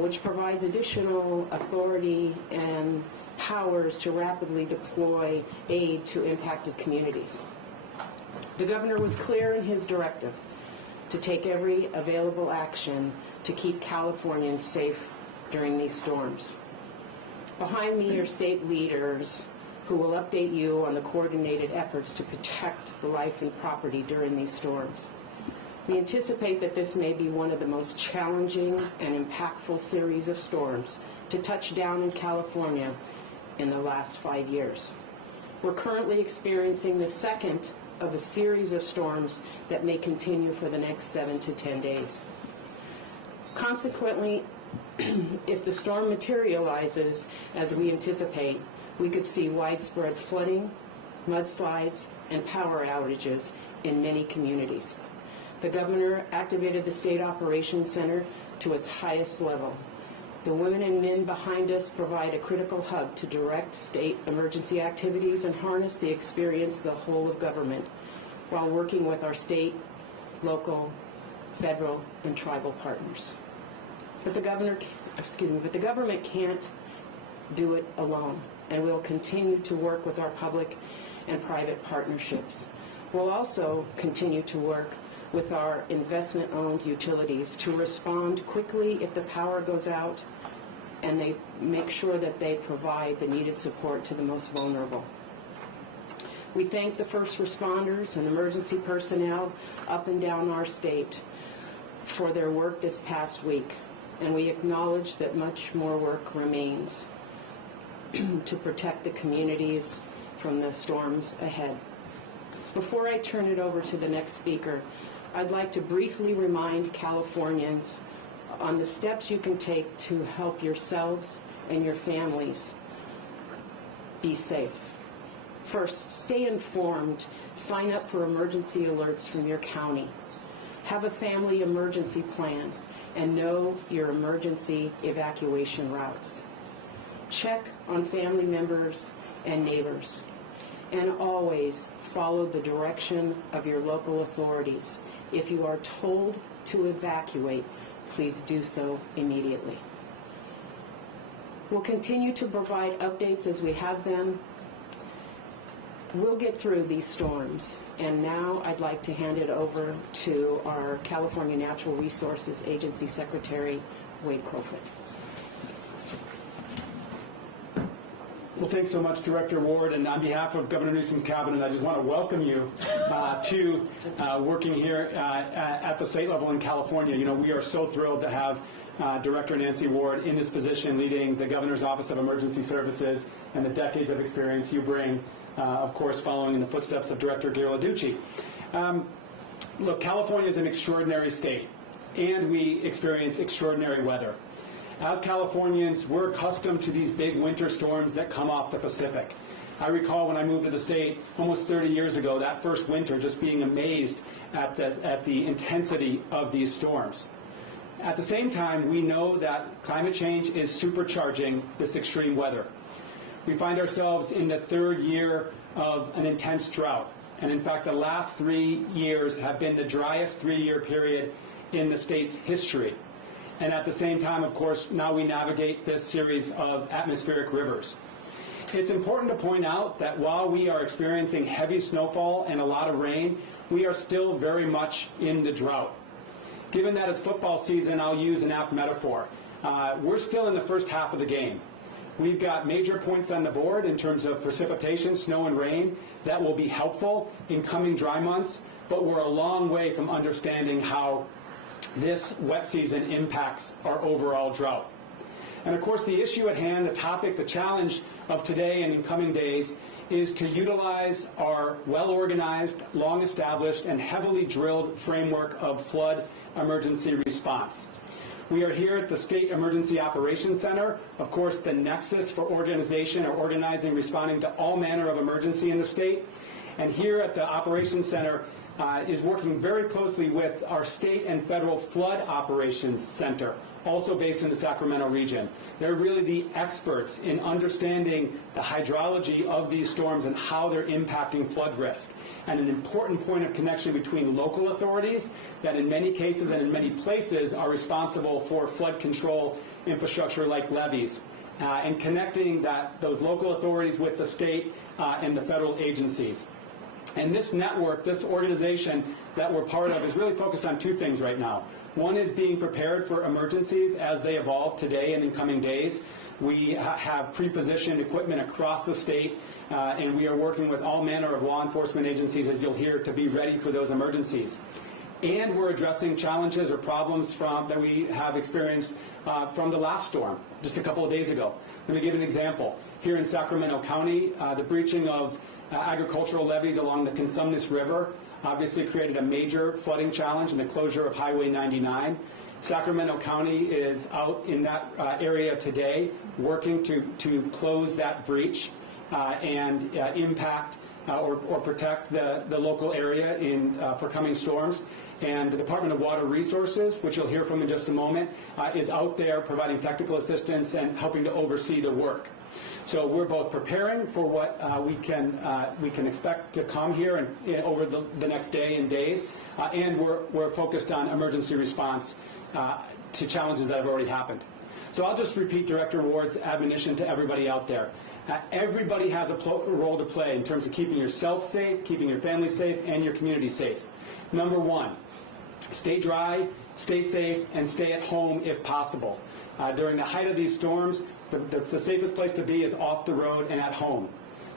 which provides additional authority and powers to rapidly deploy aid to impacted communities. The governor was clear in his directive to take every available action to keep Californians safe during these storms. Behind me are state leaders who will update you on the coordinated efforts to protect the life and property during these storms. We anticipate that this may be one of the most challenging and impactful series of storms to touch down in California in the last 5 years. We're currently experiencing the second of a series of storms that may continue for the next 7 to 10 days. Consequently, if the storm materializes as we anticipate, we could see widespread flooding, mudslides, and power outages in many communities. The governor activated the State Operations Center to its highest level. The women and men behind us provide a critical hub to direct state emergency activities and harness the experience of the whole of government while working with our state, local, federal, and tribal partners. But the government can't do it alone, and we'll continue to work with our public and private partnerships. We'll also continue to work with our investment-owned utilities to respond quickly if the power goes out, and they make sure that they provide the needed support to the most vulnerable. We thank the first responders and emergency personnel up and down our state for their work this past week, and we acknowledge that much more work remains to protect the communities from the storms ahead. Before I turn it over to the next speaker, I'd like to briefly remind Californians on the steps you can take to help yourselves and your families be safe. First, stay informed. Sign up for emergency alerts from your county. Have a family emergency plan and know your emergency evacuation routes. Check on family members and neighbors, and always follow the direction of your local authorities. If you are told to evacuate, please do so immediately. We'll continue to provide updates as we have them. We'll get through these storms. And now I'd like to hand it over to our California Natural Resources Agency Secretary, Wade Crowfoot. Well, thanks so much, Director Ward. And on behalf of Governor Newsom's cabinet, I just want to welcome you to working here at the state level in California. You know, we are so thrilled to have Director Nancy Ward in this position, leading the Governor's Office of Emergency Services and the decades of experience you bring, of course, following in the footsteps of Director Gil Aducci. Look, California is an extraordinary state, and we experience extraordinary weather. As Californians, we're accustomed to these big winter storms that come off the Pacific. I recall when I moved to the state almost 30 years ago, that first winter, just being amazed at the intensity of these storms. At the same time, we know that climate change is supercharging this extreme weather. We find ourselves in the third year of an intense drought. And in fact, the last 3 years have been the driest 3-year period in the state's history. And at the same time, of course, now we navigate this series of atmospheric rivers. It's important to point out that while we are experiencing heavy snowfall and a lot of rain, we are still very much in the drought. Given that it's football season, I'll use an apt metaphor. We're still in the first half of the game. We've got major points on the board in terms of precipitation, snow and rain, that will be helpful in coming dry months, but we're a long way from understanding how this wet season impacts our overall drought. And of course, the issue at hand, the topic, the challenge of today and in coming days is to utilize our well-organized, long-established, and heavily drilled framework of flood emergency response. We are here at the State Emergency Operations Center, of course, the nexus for organization or organizing, responding to all manner of emergency in the state. And here at the Operations Center is working very closely with our state and federal flood operations center, also based in the Sacramento region. They're really the experts in understanding the hydrology of these storms and how they're impacting flood risk, and an important point of connection between local authorities that in many cases and in many places are responsible for flood control infrastructure like levees, and connecting those local authorities with the state and the federal agencies. And this network, this organization that we're part of, is really focused on two things right now. One is being prepared for emergencies as they evolve today and in coming days. We have pre-positioned equipment across the state, and we are working with all manner of law enforcement agencies, as you'll hear, to be ready for those emergencies. And we're addressing challenges or problems that we have experienced from the last storm just a couple of days ago. Let me give an example. Here in Sacramento County, the breaching of agricultural levees along the Cosumnes River obviously created a major flooding challenge and the closure of Highway 99. Sacramento County is out in that area today working to close that breach and impact or protect the local area for coming storms. And the Department of Water Resources, which you'll hear from in just a moment, is out there providing technical assistance and helping to oversee the work. So we're both preparing for what we can expect to come here over the next day and days, and we're focused on emergency response to challenges that have already happened. So I'll just repeat Director Ward's admonition to everybody out there. Everybody has a role to play in terms of keeping yourself safe, keeping your family safe, and your community safe. Number one, stay dry, stay safe, and stay at home if possible. During the height of these storms, the safest place to be is off the road and at home.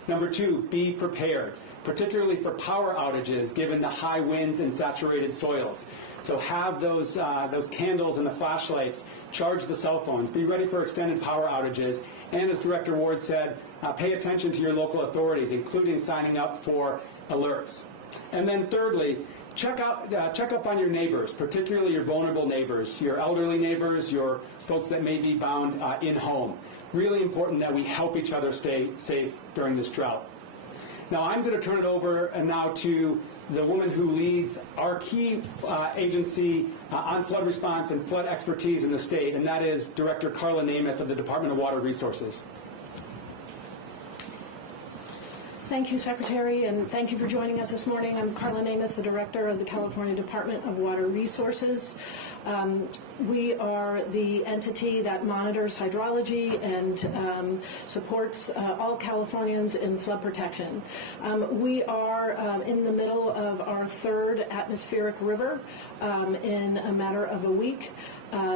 Number two, be prepared, particularly for power outages given the high winds and saturated soils. So have those candles and the flashlights, charge the cell phones, be ready for extended power outages, and as Director Ward said, pay attention to your local authorities, including signing up for alerts. And then thirdly, check up on your neighbors, particularly your vulnerable neighbors, your elderly neighbors, your folks that may be bound in home. Really important that we help each other stay safe during this drought. Now I'm going to turn it over now to the woman who leads our key agency on flood response and flood expertise in the state, and that is Director Carla Namath of the Department of Water Resources. Thank you, Secretary, and thank you for joining us this morning. I'm Carla Namath, the Director of the California Department of Water Resources. We are the entity that monitors hydrology and supports all Californians in flood protection. We are in the middle of our third atmospheric river in a matter of a week.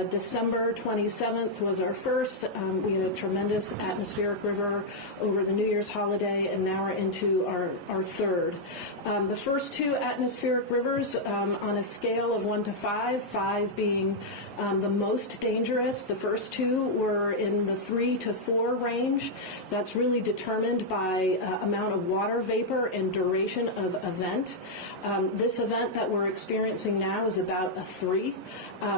December 27th was our first. We had a tremendous atmospheric river over the New Year's holiday, and now we're into our third. The first two atmospheric rivers on a scale of 1 to 5, 5 being the most dangerous. The first two were in the 3 to 4 range. That's really determined by amount of water vapor and duration of event. This event that we're experiencing now is about a 3.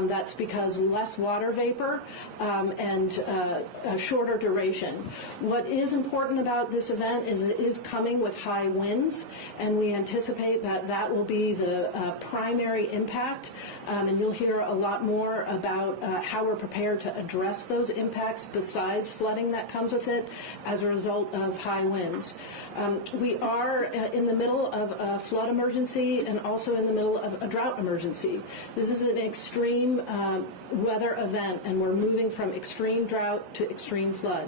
That's because less water vapor and a shorter duration. What is important about this event is it is coming with high winds, and we anticipate that that will be the primary impact, and you'll hear a lot more about how we're prepared to address those impacts besides flooding that comes with it as a result of high winds. We are in the middle of a flood emergency and also in the middle of a drought emergency. This is an extreme weather event, and we're moving from extreme drought to extreme flood.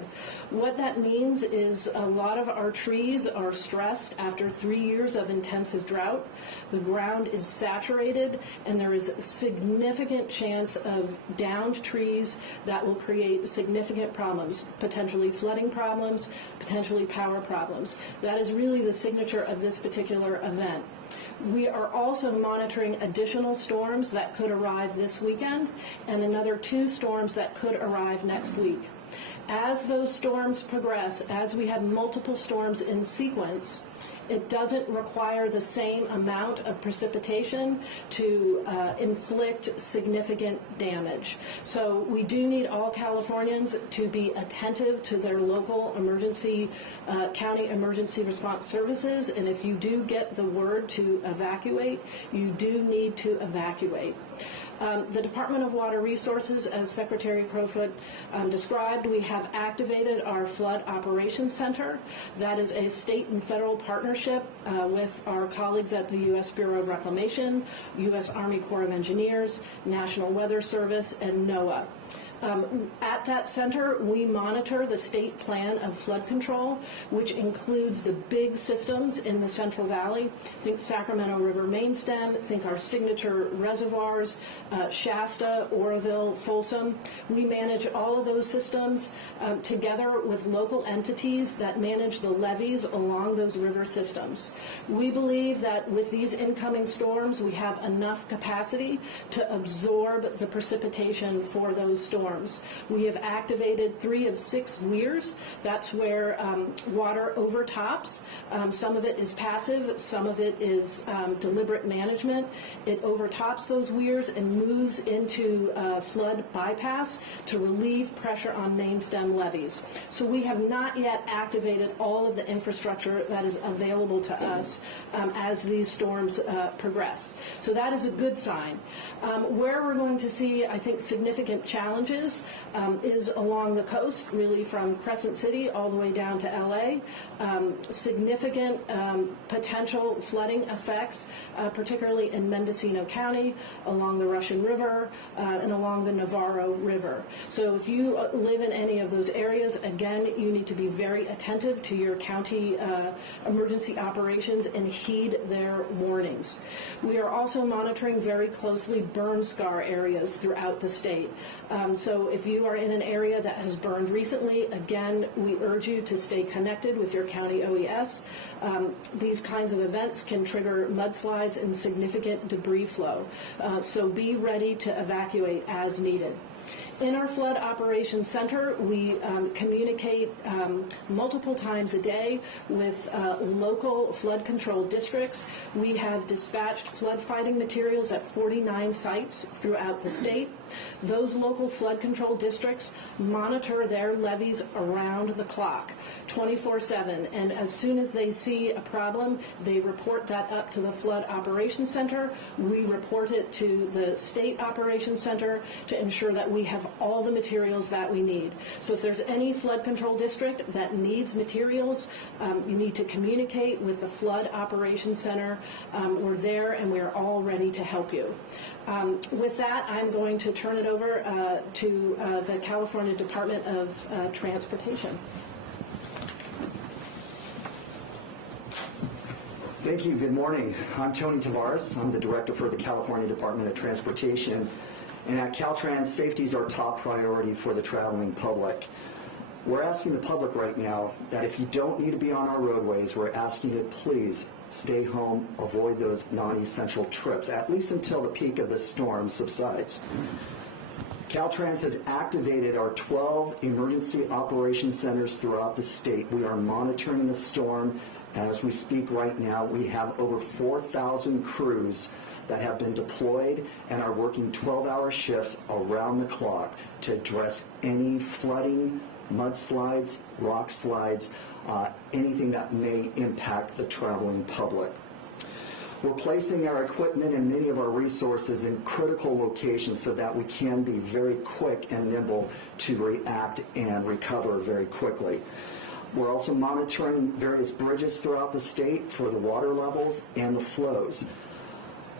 What that means is a lot of our trees are stressed after 3 years of intensive drought. The ground is saturated, and there is a significant chance of downed trees that will create significant problems, potentially flooding problems, potentially power problems. That is really the signature of this particular event. We are also monitoring additional storms that could arrive this weekend and another 2 storms that could arrive next week. As those storms progress, as we have multiple storms in sequence, it doesn't require the same amount of precipitation to inflict significant damage. So we do need all Californians to be attentive to their local emergency, county emergency response services, and if you do get the word to evacuate, you do need to evacuate. The Department of Water Resources, as Secretary Crowfoot described, we have activated our Flood Operations Center. That is a state and federal partnership with our colleagues at the U.S. Bureau of Reclamation, U.S. Army Corps of Engineers, National Weather Service, and NOAA. At that center, we monitor the state plan of flood control, which includes the big systems in the Central Valley. Think Sacramento River main stem, think our signature reservoirs, Shasta, Oroville, Folsom. We manage all of those systems together with local entities that manage the levees along those river systems. We believe that with these incoming storms, we have enough capacity to absorb the precipitation for those storms. We have activated 3 of 6 weirs. That's where water overtops. Some of it is passive, some of it is deliberate management. It overtops those weirs and moves into flood bypass to relieve pressure on main stem levees. So we have not yet activated all of the infrastructure that is available to us as these storms progress. So that is a good sign. Where we're going to see, I think, significant challenges is along the coast, really from Crescent City all the way down to LA. Significant potential flooding effects, particularly in Mendocino County, along the Russian River, and along the Navarro River. So if you live in any of those areas, again, you need to be very attentive to your county emergency operations and heed their warnings. We are also monitoring very closely burn scar areas throughout the state. So if you are in an area that has burned recently, again, we urge you to stay connected with your county OES. These kinds of events can trigger mudslides and significant debris flow. So be ready to evacuate as needed. In our Flood Operations Center, we communicate multiple times a day with local flood control districts. We have dispatched flood fighting materials at 49 sites throughout the state. Those local flood control districts monitor their levees around the clock, 24/7, and as soon as they see a problem, they report that up to the Flood Operations Center. We report it to the State Operations Center to ensure that we have all the materials that we need. So if there's any flood control district that needs materials, you need to communicate with the Flood Operations Center. We're there and we're all ready to help you. With that, I'm going to turn it over to the California Department of Transportation. Thank you. Good morning. I'm Tony Tavares. I'm the director for the California Department of Transportation. And at Caltrans, safety is our top priority for the traveling public. We're asking the public right now that if you don't need to be on our roadways, we're asking you to please stay home, avoid those non-essential trips, at least until the peak of the storm subsides. Caltrans has activated our 12 emergency operations centers throughout the state. We are monitoring the storm as we speak right now. We have over 4,000 crews that have been deployed and are working 12-hour shifts around the clock to address any flooding, mudslides, rock slides, anything that may impact the traveling public. We're placing our equipment and many of our resources in critical locations so that we can be very quick and nimble to react and recover very quickly. We're also monitoring various bridges throughout the state for the water levels and the flows.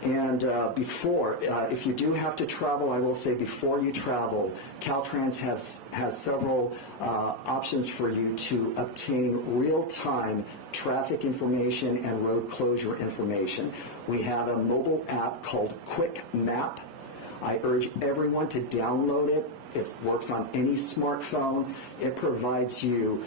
And if you do have to travel, I will say before you travel, Caltrans has several options for you to obtain real-time traffic information and road closure information. We have a mobile app called Quick Map. I urge everyone to download it. It works on any smartphone. It provides you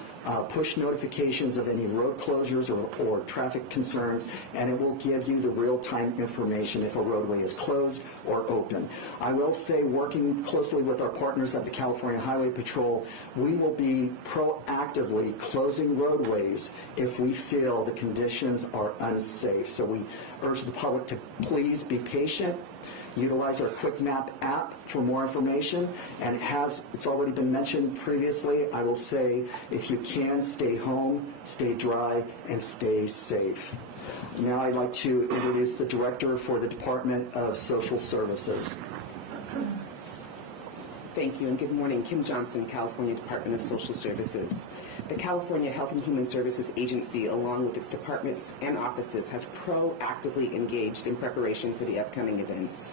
push notifications of any road closures or traffic concerns, and it will give you the real-time information if a roadway is closed or open. I will say, working closely with our partners at the California Highway Patrol, we will be proactively closing roadways if we feel the conditions are unsafe. So we urge the public to please be patient. Utilize our Quick Map app for more information, and it's already been mentioned previously. I will say, if you can, stay home, stay dry, and stay safe. Now I'd like to introduce the director for the Department of Social Services. Thank you, and good morning. Kim Johnson, California Department of Social Services. The California Health and Human Services Agency, along with its departments and offices, has proactively engaged in preparation for the upcoming events.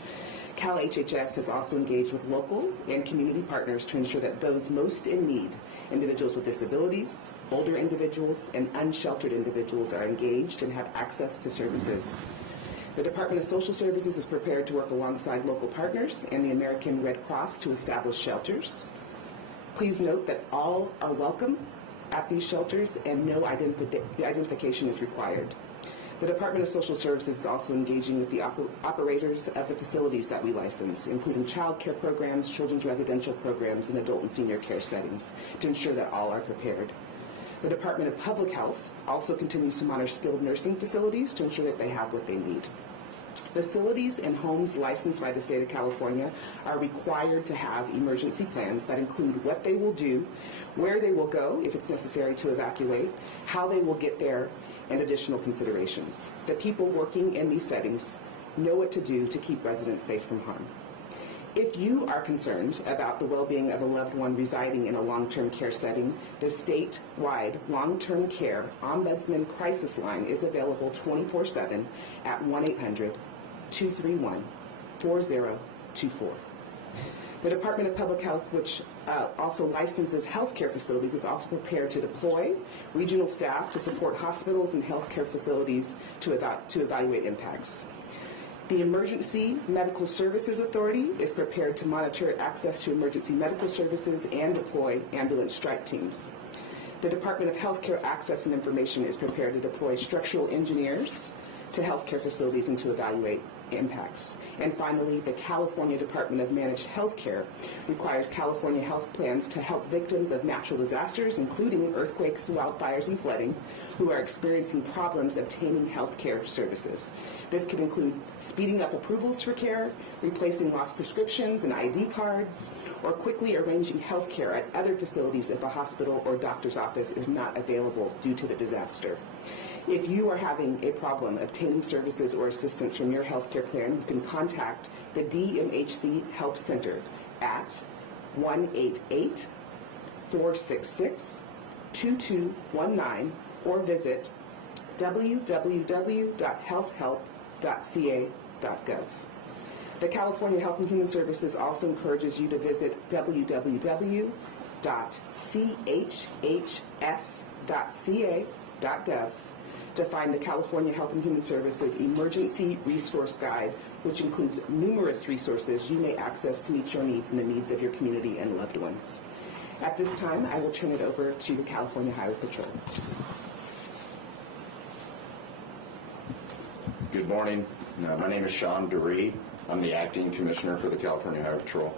Cal HHS has also engaged with local and community partners to ensure that those most in need, individuals with disabilities, older individuals, and unsheltered individuals, are engaged and have access to services. The Department of Social Services is prepared to work alongside local partners and the American Red Cross to establish shelters. Please note that all are welcome at these shelters and no identification is required. The Department of Social Services is also engaging with the operators of the facilities that we license, including child care programs, children's residential programs, and adult and senior care settings, to ensure that all are prepared. The Department of Public Health also continues to monitor skilled nursing facilities to ensure that they have what they need. Facilities and homes licensed by the state of California are required to have emergency plans that include what they will do, where they will go if it's necessary to evacuate, how they will get there, and additional considerations. The people working in these settings know what to do to keep residents safe from harm. If you are concerned about the well-being of a loved one residing in a long-term care setting, the statewide long-term care Ombudsman Crisis Line is available 24/7 at 1-800-231-4024. The Department of Public Health, which also licenses healthcare facilities, is also prepared to deploy regional staff to support hospitals and healthcare facilities to evaluate impacts. The Emergency Medical Services Authority is prepared to monitor access to emergency medical services and deploy ambulance strike teams. The Department of Healthcare Access and Information is prepared to deploy structural engineers to healthcare facilities and to evaluate impacts. And finally, the California Department of Managed Healthcare requires California health plans to help victims of natural disasters, including earthquakes, wildfires, and flooding, who are experiencing problems obtaining healthcare services. This could include speeding up approvals for care, replacing lost prescriptions and ID cards, or quickly arranging health care at other facilities if a hospital or doctor's office is not available due to the disaster. If you are having a problem obtaining services or assistance from your healthcare plan, you can contact the DMHC Help Center at 1-888-466-2219 or visit www.healthhelp.ca.gov. The California Health and Human Services also encourages you to visit www.chhs.ca.gov to find the California Health and Human Services Emergency Resource Guide, which includes numerous resources you may access to meet your needs and the needs of your community and loved ones. At this time, I will turn it over to the California Highway Patrol. Good morning. My name is Sean Durree. I'm the Acting Commissioner for the California Highway Patrol.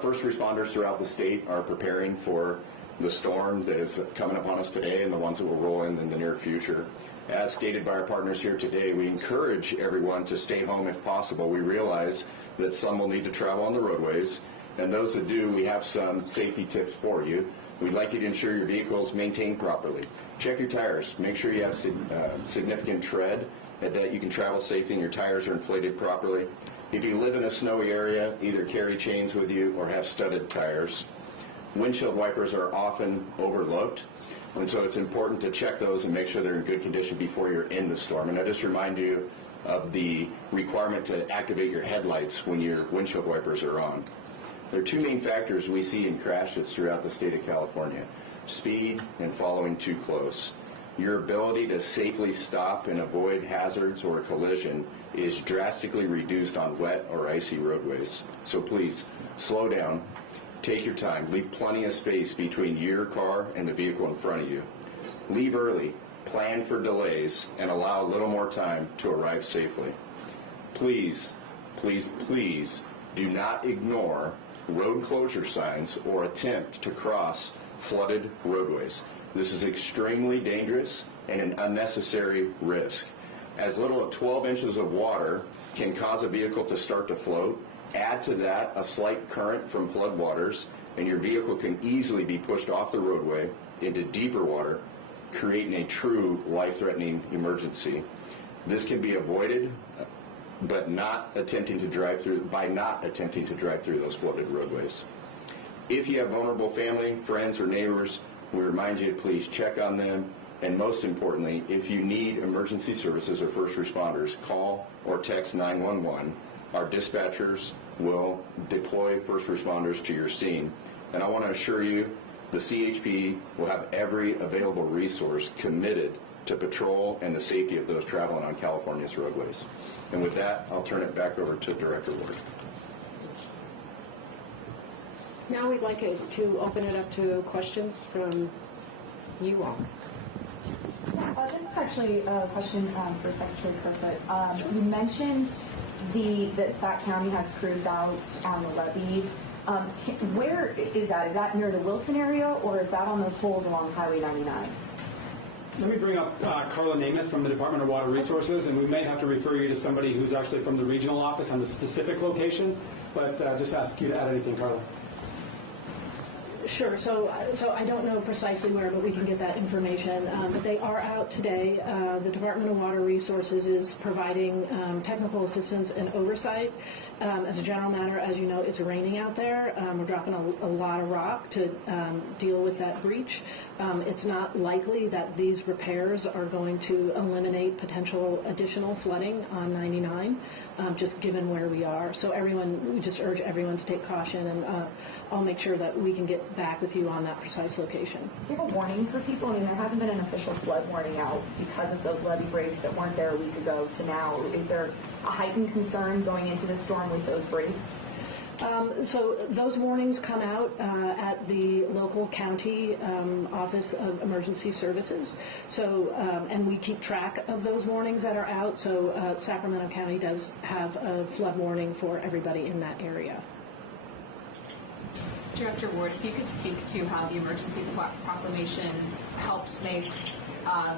First responders throughout the state are preparing for the storm that is coming upon us today and the ones that will roll in the near future. As stated by our partners here today, we encourage everyone to stay home if possible. We realize that some will need to travel on the roadways, and those that do, we have some safety tips for you. We'd like you to ensure your vehicle is maintained properly. Check your tires. Make sure you have significant tread and that you can travel safely and your tires are inflated properly. If you live in a snowy area, either carry chains with you or have studded tires. Windshield wipers are often overlooked, and so it's important to check those and make sure they're in good condition before you're in the storm. And I just remind you of the requirement to activate your headlights when your windshield wipers are on. There are two main factors we see in crashes throughout the state of California: speed and following too close. Your ability to safely stop and avoid hazards or a collision is drastically reduced on wet or icy roadways. So please, slow down. Take your time. Leave plenty of space between your car and the vehicle in front of you. Leave early, plan for delays, and allow a little more time to arrive safely. Please, please, please do not ignore road closure signs or attempt to cross flooded roadways. This is extremely dangerous and an unnecessary risk. As little as 12 inches of water can cause a vehicle to start to float. Add to that a slight current from floodwaters, and your vehicle can easily be pushed off the roadway into deeper water, creating a true life-threatening emergency. This can be avoided by not attempting to drive through those flooded roadways. If you have vulnerable family, friends, or neighbors, we remind you to please check on them. And most importantly, if you need emergency services or first responders, call or text 911. Our dispatchers will deploy first responders to your scene. And I want to assure you, the CHP will have every available resource committed to patrol and the safety of those traveling on California's roadways. And with that, I'll turn it back over to Director Ward. Now we'd like to open it up to questions from you all. This is actually a question for Secretary Kerfoot. You mentioned that Sac County has crews out on the levee. Where is that? Is that near the Wilson area, or is that on those holes along Highway 99? Let me bring up Carla Namath from the Department of Water Resources, and we may have to refer you to somebody who's actually from the regional office on the specific location, but just ask you to add anything, Carla. Sure. So I don't know precisely where, but we can get that information. But they are out today. The Department of Water Resources is providing technical assistance and oversight. As a general matter, as you know, it's raining out there. We're dropping a lot of rock to deal with that breach. It's not likely that these repairs are going to eliminate potential additional flooding on 99, just given where we are. So we just urge everyone to take caution, and I'll make sure that we can get back with you on that precise location. Do you have a warning for people? I mean, there hasn't been an official flood warning out because of those levee breaks that weren't there a week ago to now. Is there a heightened concern going into the storm with those breaks? So those warnings come out at the local county Office of Emergency Services. So, and we keep track of those warnings that are out. So Sacramento County does have a flood warning for everybody in that area. Director Ward, if you could speak to how the emergency proclamation helps make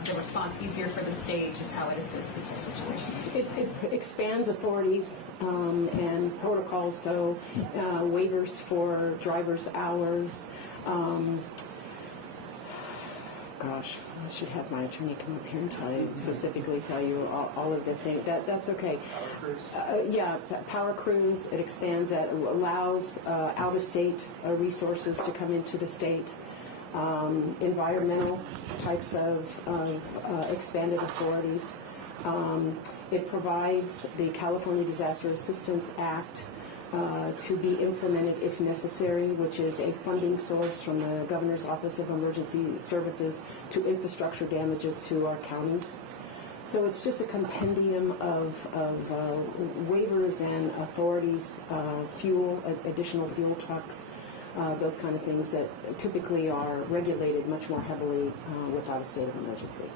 the response easier for the state, just how it assists this whole situation. It expands authorities and protocols, so waivers for driver's hours. Gosh, I should have my attorney come up here and specifically tell you all of the things. That's okay. Yeah, power crews. It expands that, allows out-of-state resources to come into the state. Environmental types of expanded authorities. It provides the California Disaster Assistance Act to be implemented if necessary, which is a funding source from the Governor's Office of Emergency Services to infrastructure damages to our counties. So it's just a compendium of waivers and authorities, additional fuel trucks, those kind of things that typically are regulated much more heavily without a state of emergency.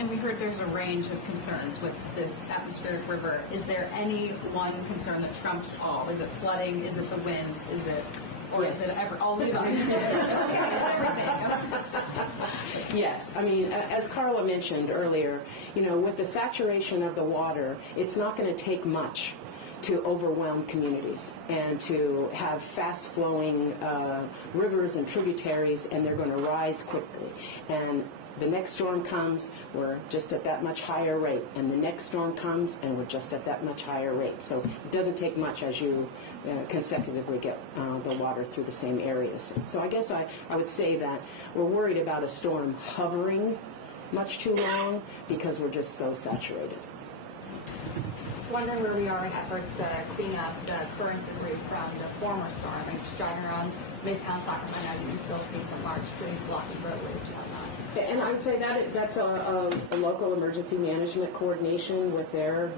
And we heard there's a range of concerns with this atmospheric river. Is there any one concern that trumps all? Is it flooding? Is it the winds? Is it, or Yes. is it all of the above? Everything. Yes, I mean, as Carla mentioned earlier, with the saturation of the water, it's not going to take much to overwhelm communities and to have fast-flowing rivers and tributaries, and they're going to rise quickly. And the next storm comes, we're just at that much higher rate. And the next storm comes, and we're just at that much higher rate. So it doesn't take much as you consecutively get the water through the same areas. So I guess I would say that we're worried about a storm hovering much too long because we're just so saturated. Wondering where we are in efforts to clean up the current debris from the former storm. I'm just driving around Midtown Sacramento, you can still see some large trees blocking roadways and whatnot. And I would say that's a local emergency management coordination with their,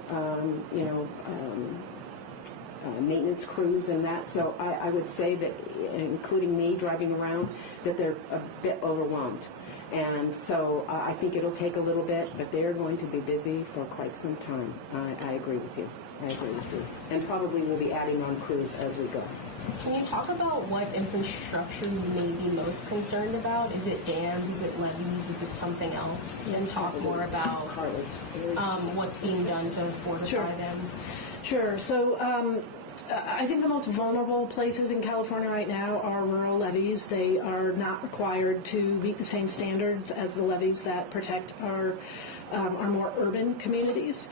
maintenance crews and that. So I would say that, including me driving around, that they're a bit overwhelmed. And so I think it'll take a little bit, but they're going to be busy for quite some time. I agree with you. And probably we'll be adding on crews as we go. Can you talk about what infrastructure you may be most concerned about? Is it dams? Is it levees? Is it something else? And talk more about what's being done to fortify them. Sure. So I think the most vulnerable places in California right now are rural levees. They are not required to meet the same standards as the levees that protect our are more urban communities.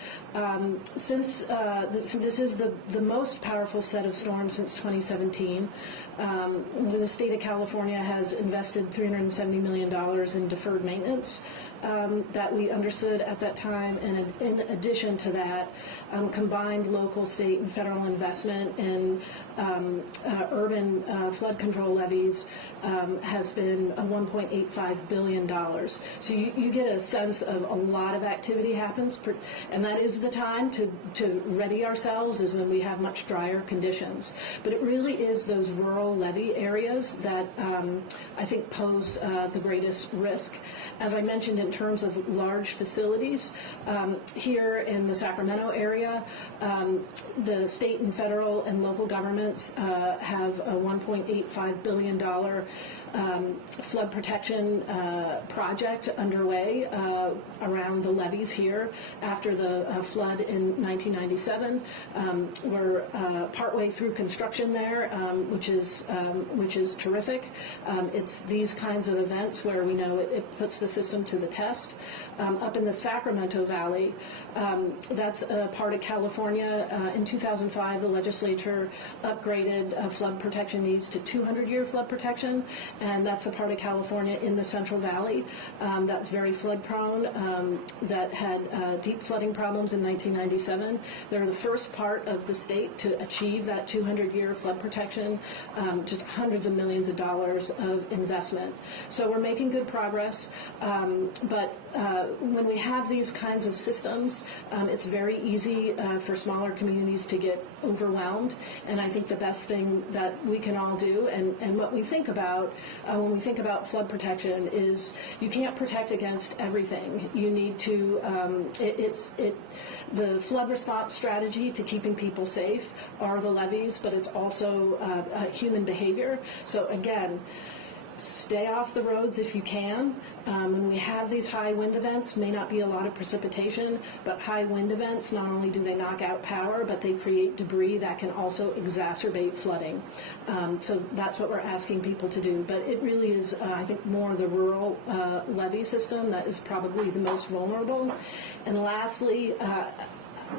Since this is the most powerful set of storms since 2017, the state of California has invested $370 million in deferred maintenance that we understood at that time, and in addition to that, combined local, state, and federal investment in urban flood control levees has been $1.85 billion. So you get a sense of a lot of activity happens, and that is the time to ready ourselves, is when we have much drier conditions. But it really is those rural levee areas that I think pose the greatest risk. As I mentioned, in terms of large facilities, here in the Sacramento area, the state and federal and local governments have a $1.85 billion flood protection project underway around the levees here after the flood in 1997. We're partway through construction there, which is terrific. It's these kinds of events where we know it puts the system to the test. Up in the Sacramento Valley, that's a part of California. In 2005, the legislature upgraded flood protection needs to 200-year flood protection, and that's a part of California in the Central Valley that's very flood prone, that had deep flooding problems in 1997. They're the first part of the state to achieve that 200-year flood protection, just hundreds of millions of dollars of investment. So we're making good progress, but when we have these kinds of systems, it's very easy for smaller communities to get overwhelmed, and I think the best thing that we can all do, and what we think about when we think about flood protection, is you can't protect against everything. You need to, the flood response strategy to keeping people safe are the levees, but it's also human behavior. So again, stay off the roads if you can. When we have these high wind events, may not be a lot of precipitation, but high wind events, not only do they knock out power, but they create debris that can also exacerbate flooding. So that's what we're asking people to do. But it really is, I think, more the rural levee system that is probably the most vulnerable. And lastly,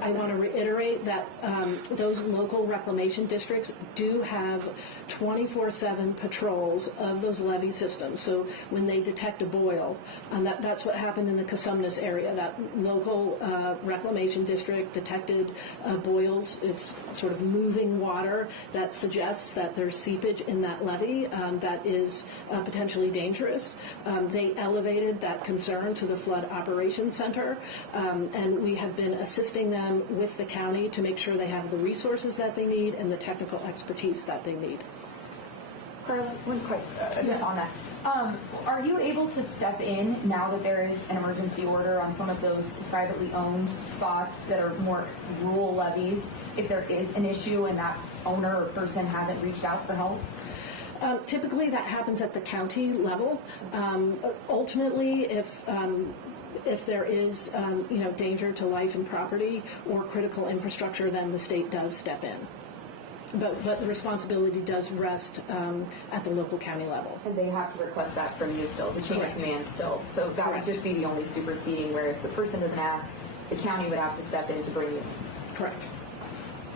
I want to reiterate that those local reclamation districts do have 24/7 patrols of those levee systems. So when they detect a boil, that's what happened in the Cosumnes area. That local reclamation district detected boils. It's sort of moving water that suggests that there's seepage in that levee that is potentially dangerous. They elevated that concern to the Flood Operations Center, and we have been assisting them with the county to make sure they have the resources that they need and the technical expertise that they need. Carla, one quick, just on that. Are you able to step in now that there is an emergency order on some of those privately owned spots that are more rural levees, if there is an issue and that owner or person hasn't reached out for help? Typically, that happens at the county level. Ultimately, if there is danger to life and property or critical infrastructure, then the state does step in. But the responsibility does rest at the local county level. And they have to request that from you still, the chain of command still. So that would just be the only superseding, where if the person doesn't ask, the county would have to step in to bring you. Correct.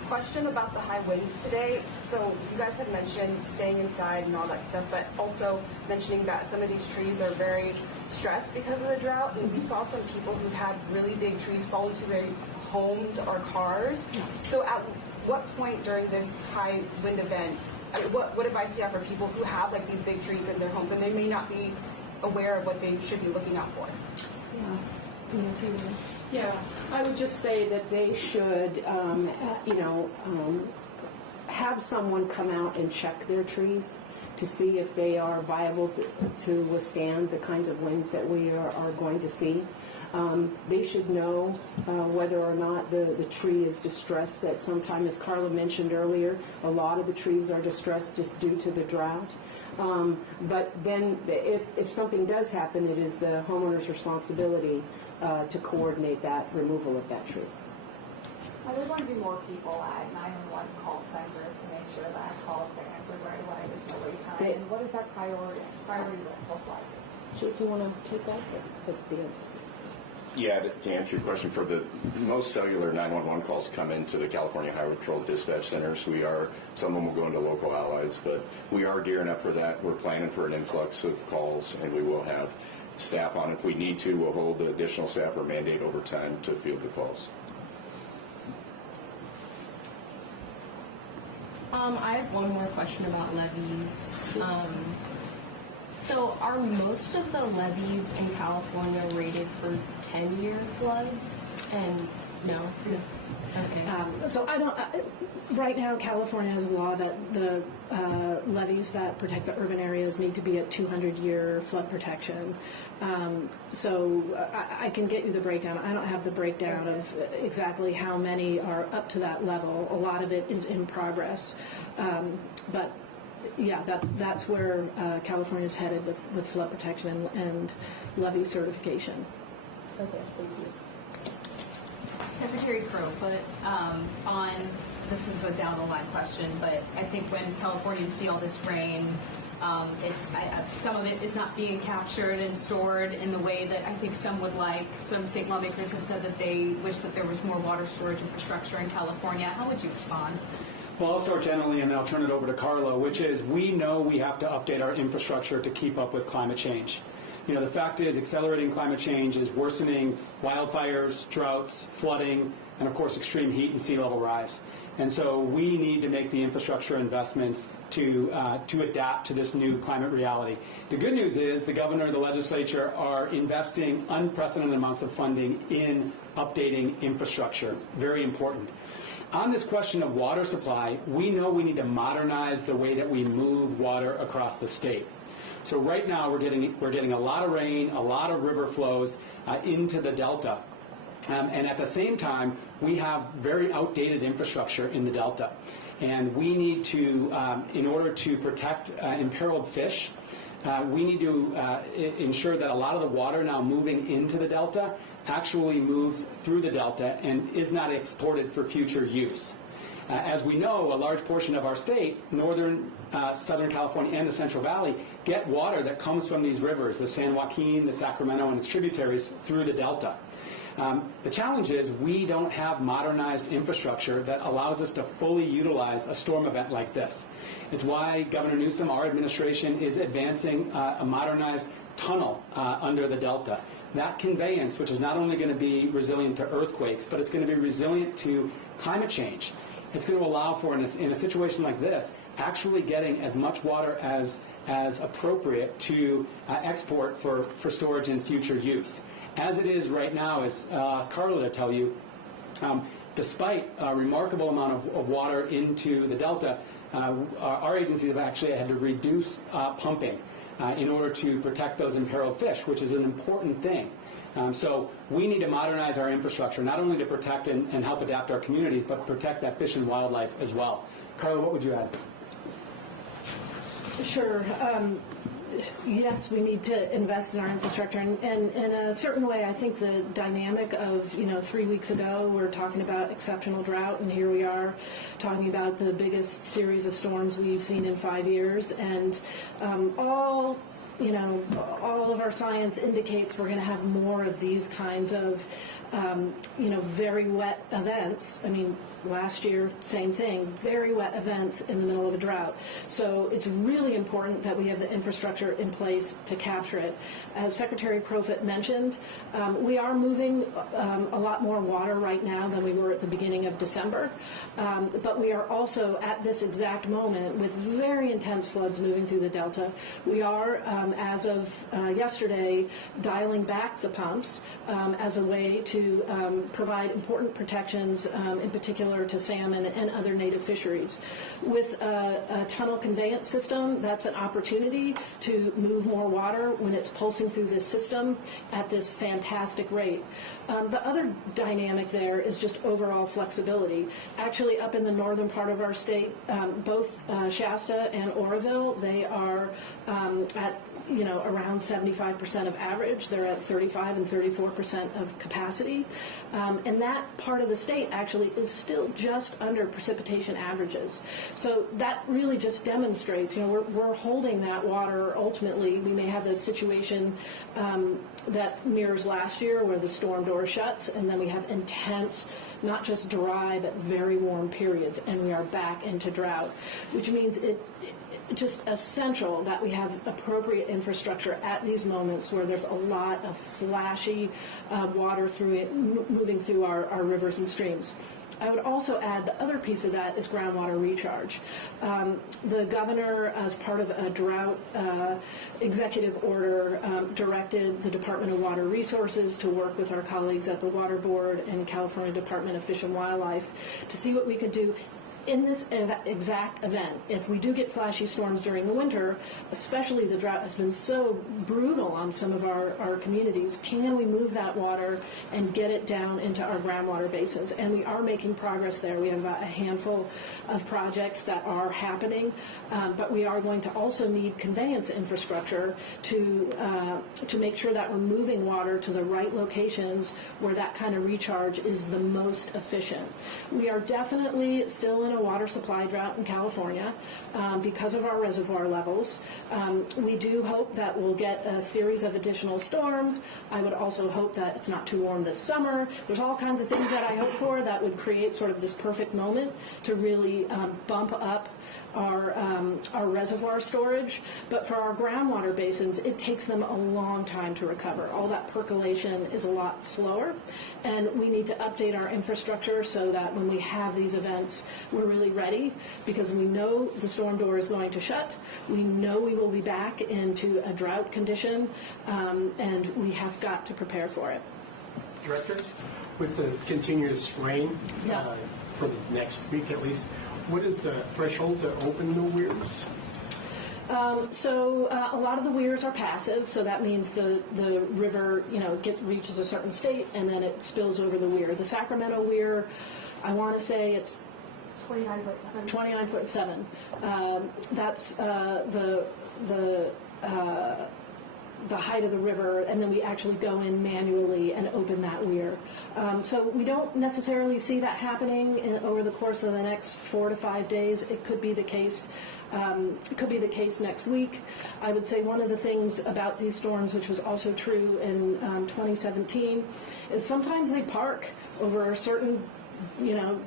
Question about the high winds today. So you guys had mentioned staying inside and all that stuff, but also mentioning that some of these trees are very stressed because of the drought. And we saw some people who had really big trees fall into their homes or cars. So at what point during this high wind event, I mean, what advice do you have for people who have like these big trees in their homes and they may not be aware of what they should be looking out for? Yeah, I would just say that they should, have someone come out and check their trees to see if they are viable to withstand the kinds of winds that we are going to see. They should know whether or not the tree is distressed at some time. As Carla mentioned earlier, a lot of the trees are distressed just due to the drought. But then if something does happen, it is the homeowner's responsibility to coordinate that removal of that tree. I would want to be more people at 911 call centers to make sure that calls get answered right away. There's no wait time. And what does that priority list look like? Do you want to take that? Yeah, to answer your question, for the most cellular 911 calls come into the California Highway Patrol dispatch centers. Some of them will go into local allies, but we are gearing up for that. We're planning for an influx of calls, and we will have staff on. If we need to, we'll hold additional staff or mandate overtime to field the calls. I have one more question about levees. So are most of the levees in California rated for 10-year floods? And no? Okay. So I don't. Right now, California has a law that the levees that protect the urban areas need to be at 200-year flood protection. So I can get you the breakdown. I don't have the breakdown of exactly how many are up to that level. A lot of it is in progress, but. Yeah, that's where California is headed with flood protection and levee certification. Okay, thank you. Secretary Crowfoot, this is a down the line question, but I think when Californians see all this rain, some of it is not being captured and stored in the way that I think some would like. Some state lawmakers have said that they wish that there was more water storage infrastructure in California. How would you respond? Well, I'll start generally and then I'll turn it over to Carla, which is we know we have to update our infrastructure to keep up with climate change. You know, the fact is accelerating climate change is worsening wildfires, droughts, flooding, and of course extreme heat and sea level rise. And so we need to make the infrastructure investments to adapt to this new climate reality. The good news is the governor and the legislature are investing unprecedented amounts of funding in updating infrastructure. Very important. On this question of water supply, we know we need to modernize the way that we move water across the state. So right now we're getting a lot of rain, a lot of river flows into the Delta. And at the same time, we have very outdated infrastructure in the Delta. And we need to, in order to protect imperiled fish, we need to ensure that a lot of the water now moving into the Delta actually moves through the Delta and is not exported for future use. As we know, a large portion of our state, northern, Southern California, and the Central Valley, get water that comes from these rivers, the San Joaquin, the Sacramento, and its tributaries through the Delta. The challenge is we don't have modernized infrastructure that allows us to fully utilize a storm event like this. It's why Governor Newsom, our administration, is advancing a modernized tunnel under the Delta. That conveyance, which is not only going to be resilient to earthquakes, but it's going to be resilient to climate change. It's going to allow for, in a situation like this, actually getting as much water as appropriate to export for storage and future use. As it is right now, as Carla to tell you, despite a remarkable amount of water into the Delta, our agencies have actually had to reduce pumping in order to protect those imperiled fish, which is an important thing. So we need to modernize our infrastructure, not only to protect and help adapt our communities, but protect that fish and wildlife as well. Carla, what would you add? Sure. Yes, we need to invest in our infrastructure, and in a certain way, I think the dynamic of 3 weeks ago we're talking about exceptional drought, and here we are talking about the biggest series of storms we've seen in 5 years, and all of our science indicates we're going to have more of these kinds of very wet events. I mean, last year, same thing, very wet events in the middle of a drought. So it's really important that we have the infrastructure in place to capture it. As Secretary Crowfoot mentioned, we are moving a lot more water right now than we were at the beginning of December. But we are also, at this exact moment, with very intense floods moving through the Delta, we are, as of yesterday, dialing back the pumps as a way to provide important protections, in particular to salmon and other native fisheries. With a tunnel conveyance system, that's an opportunity to move more water when it's pulsing through this system at this fantastic rate. The other dynamic there is just overall flexibility. Actually, up in the northern part of our state, both Shasta and Oroville, they are at around 75% of average. They're at 35 and 34% of capacity. And that part of the state actually is still just under precipitation averages. So that really just demonstrates, we're holding that water ultimately. We may have a situation that mirrors last year where the storm door shuts and then we have intense, not just dry, but very warm periods, and we are back into drought, which means it's just essential that we have appropriate infrastructure at these moments where there's a lot of flashy water moving through our rivers and streams. I would also add the other piece of that is groundwater recharge. The governor, as part of a drought executive order, directed the Department of Water Resources to work with our colleagues at the Water Board and California Department of Fish and Wildlife to see what we could do in this exact event. If we do get flashy storms during the winter, especially the drought has been so brutal on some of our communities, can we move that water and get it down into our groundwater basins? And we are making progress there. We have a handful of projects that are happening, but we are going to also need conveyance infrastructure to make sure that we're moving water to the right locations where that kind of recharge is the most efficient. We are definitely still in a water supply drought in California because of our reservoir levels. We do hope that we'll get a series of additional storms. I would also hope that it's not too warm this summer. There's all kinds of things that I hope for that would create sort of this perfect moment to really bump up our reservoir storage. But for our groundwater basins, it takes them a long time to recover. All that percolation is a lot slower, and we need to update our infrastructure so that when we have these events, we're really ready, because we know the storm door is going to shut. We know we will be back into a drought condition, and we have got to prepare for it. Director, with the continuous rain for the next week at least, what is the threshold to open the weirs? So a lot of the weirs are passive, so that means the river, reaches a certain state and then it spills over the weir. The Sacramento weir, I want to say it's 29.7. That's the height of the river, and then we actually go in manually and open that weir. So we don't necessarily see that happening over the course of the next 4 to 5 days. It could be the case. It could be the case next week. I would say one of the things about these storms, which was also true in 2017, is sometimes they park over a certain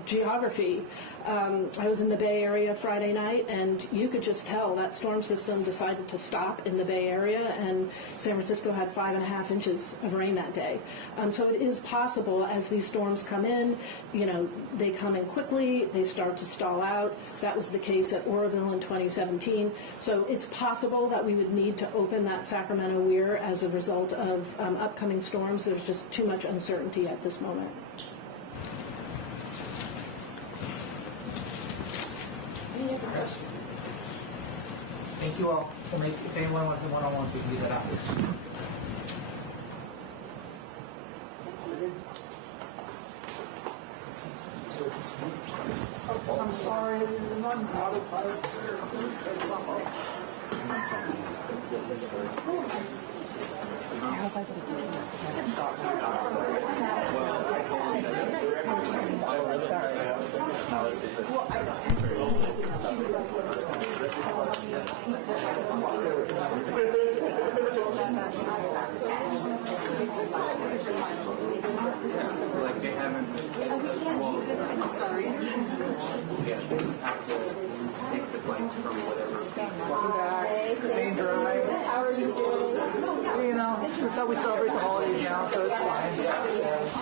geography. I was in the Bay Area Friday night, and you could just tell that storm system decided to stop in the Bay Area, and San Francisco had 5.5 inches of rain that day. So it is possible as these storms come in, they come in quickly, they start to stall out. That was the case at Oroville in 2017. So it's possible that we would need to open that Sacramento weir as a result of upcoming storms. There's just too much uncertainty at this moment. Thank you all. If anyone wants a one-on-one, we can do that afterwards. I'm sorry, I'm not a Staying dry. How are you doing? That's how we celebrate the holidays now, so it's fine.